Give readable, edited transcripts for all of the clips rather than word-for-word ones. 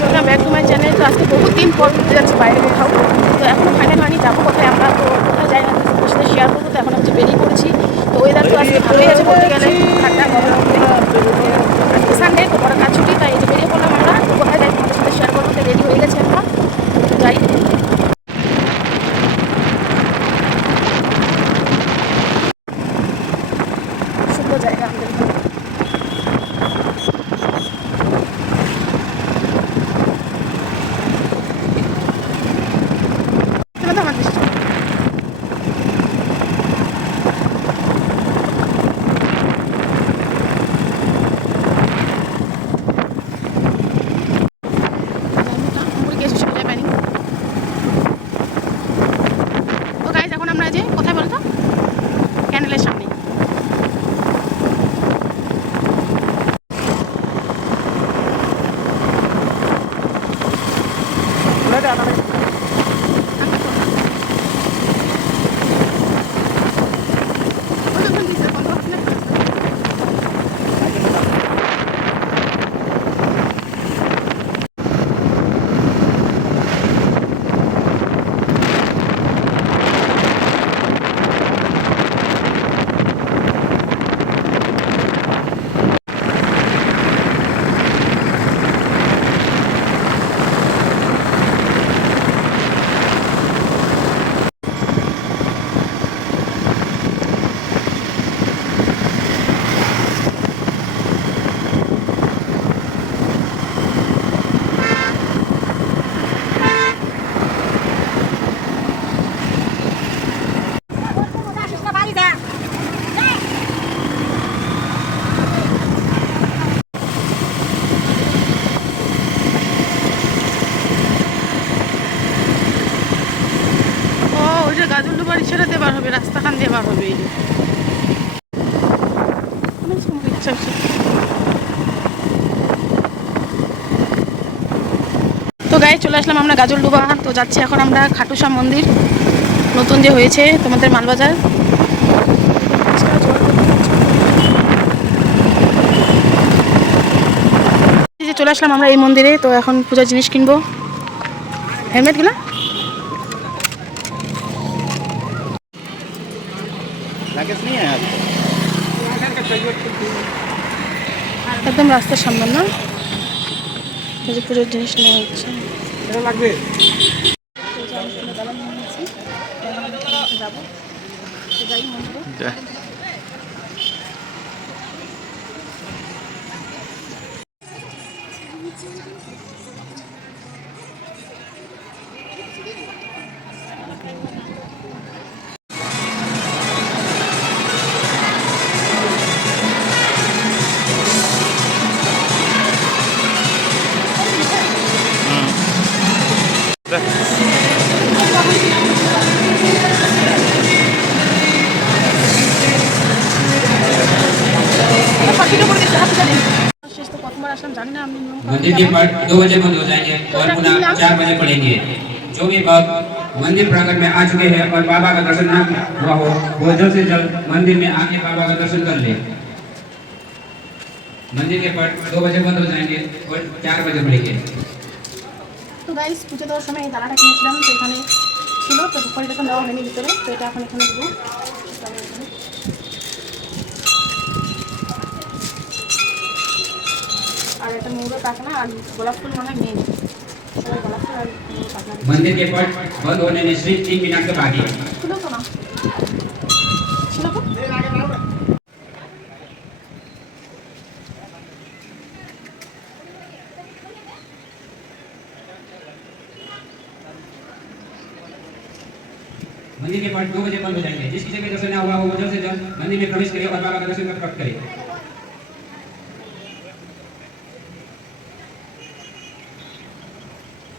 Welcome back to my channel. তো আজকে বহুত দিন পর ঘুরতে যাচ্ছি বাইরে কোথাও। তো এখন ফাইনাল হয়নি যাবো কোথায়, আমরা তো কোথায় যাই না তোমার সাথে শেয়ার করবো। তো এখন হচ্ছে বেরিয়ে পড়েছি। তো ওয়েদার তো আজকে ভালোই আছে বলতে গেলে, ঠান্ডা গরম। আজকে সানডে, তো পরে কাজ ছুটি, তাই এই যে বেরিয়ে পড়লাম আমরা। তো কোথায় যাই তোমাদের সাথে শেয়ার করবো। তো রেডি হয়ে গেছে আমরা, তো যাই। সুন্দর জায়গা আমাদের এখানে। আমরা যে কোথায় বলতো, ক্যান্ডেলের সামনে। গাজল ডুবার ইচ্ছা দেবার হবে, রাস্তা খান দেবার হবে। এই ইচ্ছা হচ্ছে। তো গায়ে চলে আসলাম আমরা গাজল ডুবা। তো যাচ্ছি এখন আমরা খাটুশ্যাম মন্দির, নতুন যে হয়েছে তোমাদের মালবাজার। চলে আসলাম আমরা এই মন্দিরে। তো এখন পূজার জিনিস কিনবো। হেলমেটগুলো একদম রাস্তার সামনে না, পুজোর জিনিস নেওয়া হচ্ছে। मंदिर के पट 2 बजे बंद हो जाएंगे और पुनः 4 बजे पड़ेंगे। जो भी भक्त मंदिर प्रांगण में आ चुके हैं और बाबा का दर्शन न हुआ हो, वो जल्द से जल्द मंदिर में आके बाबा का दर्शन कर ले। मंदिर के पट 2 बजे बंद हो जाएंगे और 4 बजे पड़ेंगे। তো গাইস, পুজো দেওয়ার সময় এই দানাটা কিনেছিলাম, তো এখানে ছিল। তো দুপুরে যখন দেওয়া হয়নি ভিতরে, তো এটা এখন এখানে দেবো। আর এটা মৌর পাকনা আর গোলাপ ফুল মানে মেন। গোলাপ ফুল আর পাকনা। मंदिर के पट बंद होने में सिर्फ 3 मिनट के बाकी है। ছিল তো না, ছিল তো। मंदिर के पट 2 बजे बंद हो जाएंगे। जिस किसी के दर्शन न हुआ हो, वो जल्द से जल्द मंदिर में प्रवेश करे और बाबा का दर्शन प्राप्त करे।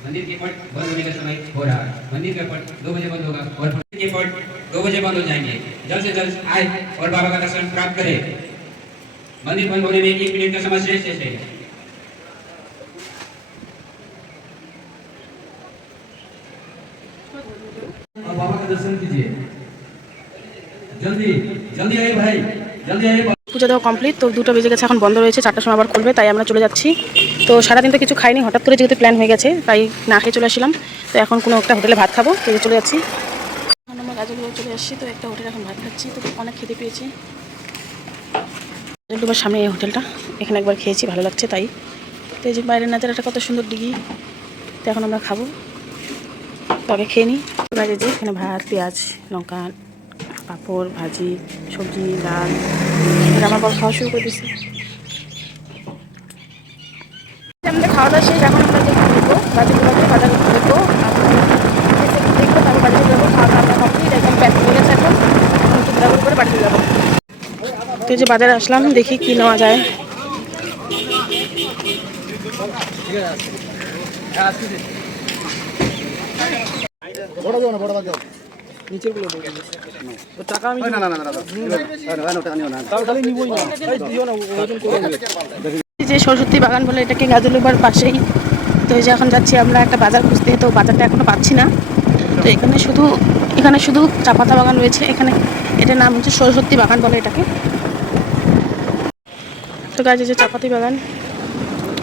मंदिर के पट बंद होने का समय हो रहा है। मंदिर का पट 2 बजे बंद होगा और मंदिर के पट 2 बजे बंद हो जाएंगे। जल्द से जल्द आए और बाबा का दर्शन प्राप्त करे। मंदिर बंद होने में 1 मिनट का समय शेष है। और बाबा का दर्शन कीजिए। जल्दी जल्दी आइए भाई, जल्दी आइए। পুজো দেওয়া কমপ্লিট। তো 2টা বেজে গেছে, এখন বন্ধ রয়েছে, 4টার সময় আবার খুলবে, তাই আমরা চলে যাচ্ছি। তো সারাদিন তো কিছু খাইনি, হঠাৎ করে যেহেতু প্ল্যান হয়ে গেছে তাই না খেয়ে চলে আসলাম। তো এখন কোনো একটা হোটেলে ভাত খাবো, তো চলে যাচ্ছি। এখন আমরা গাজলডুবা চলে আসছি, তো একটা হোটেলে এখন ভাত খাচ্ছি, তো অনেক খেতে পেয়েছি। গাজলডুবার সামনে এই হোটেলটা, এখানে একবার খেয়েছি, ভালো লাগছে তাই। তো এই যে বাইরের নাজারাটা কত সুন্দর ডিগি, তো এখন আমরা খাবো, তো আগে খেয়ে নিই। বাইরে যে এখানে ভাত, পেঁয়াজ, লঙ্কা, পাঁপড়, ভাজি, সবজি, ডাল, আমার বর খাওয়া শুরু করে দিচ্ছি। আমাদের খাওয়া দাওয়া শেষ, এখন আমরা দেখবো গাজলডুবাতে বাজার দেখবো, দেখবো তারপর বাড়িতে যাবো। খাওয়া দাওয়া কমপ্লিট, একদম প্যাক হয়ে গেছে, এখন একটু ঘোরাঘুরি করে বাড়িতে যাবো। তো এই যে বাজারে আসলাম, দেখি কি নেওয়া যায়। যে সরস্বতী বাগান বলে এটাকে, গাজলডুবার পাশেই। তো এই যে এখন যাচ্ছি আমরা একটা বাজার খুঁজতে, তো বাজারটা এখনো পাচ্ছি না। তো এখানে শুধু চা পাতা বাগান রয়েছে এখানে, এটার নাম হচ্ছে সরস্বতী বাগান বলে এটাকে। তো গাছ এই যে চাপাতি বাগান,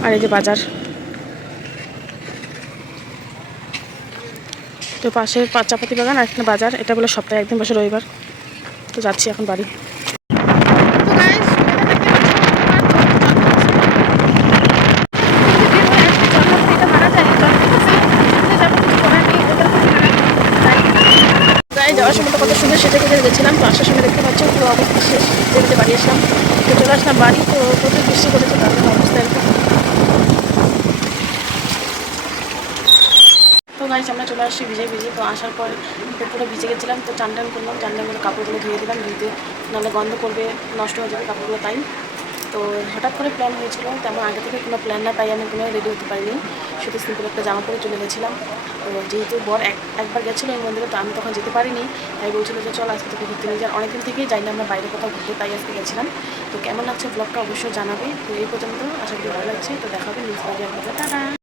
আর এই যে বাজার, তো পাশে চাপাতি বাগান আর এখানে বাজার। এটা বলে সপ্তাহে একদিন বসে, রবিবার। তো যাচ্ছি এখন বাড়ি। যাওয়ার সময় তো কত সুন্দর সেজে গুজে গেছিলাম, তো আসার সময় দেখতে পাচ্ছ পুরো অবস্থা শেষ, যেতে বাড়ি আসলাম। তো চলে আসলাম বাড়ি, তো প্রচুর বৃষ্টি করেছে, তার অবস্থা এরকম। তো গাইস আমরা চলে আসছি ভিজে, তো আসার পর পুরো ভিজে গেছিলাম, তো চান করলাম, চান করে কাপড়গুলো ধুয়ে দিলাম, ধুতে নাহলে গন্ধ করবে, নষ্ট হয়ে যাবে কাপড়গুলো, তাই। তো হঠাৎ করে প্ল্যান হয়েছিল, তেমন আগে থেকে কোনো প্ল্যান না, তাই আমি কোনো রেডি হতে পারিনি, শুধু সিম্পল একটা জামা পরে চলে গেছিলাম। তো যেহেতু বর একবার গেছিলো এই মন্দিরে, তো আমি তখন যেতে পারিনি, তাই বলছিল যে চল আজকে থেকে ঘুরতে নিয়ে যান। অনেকদিন থেকেই যাই না আমরা বাইরে কোথাও ঘুরতে, তাই আজকে গেছিলাম। তো কেমন লাগছে ব্লগটা অবশ্যই জানাবে। তো এই পর্যন্ত, আশা করি ভালো লাগছে। তো দেখাবে নেক্সট ব্লগে আপনাদের, টাটা।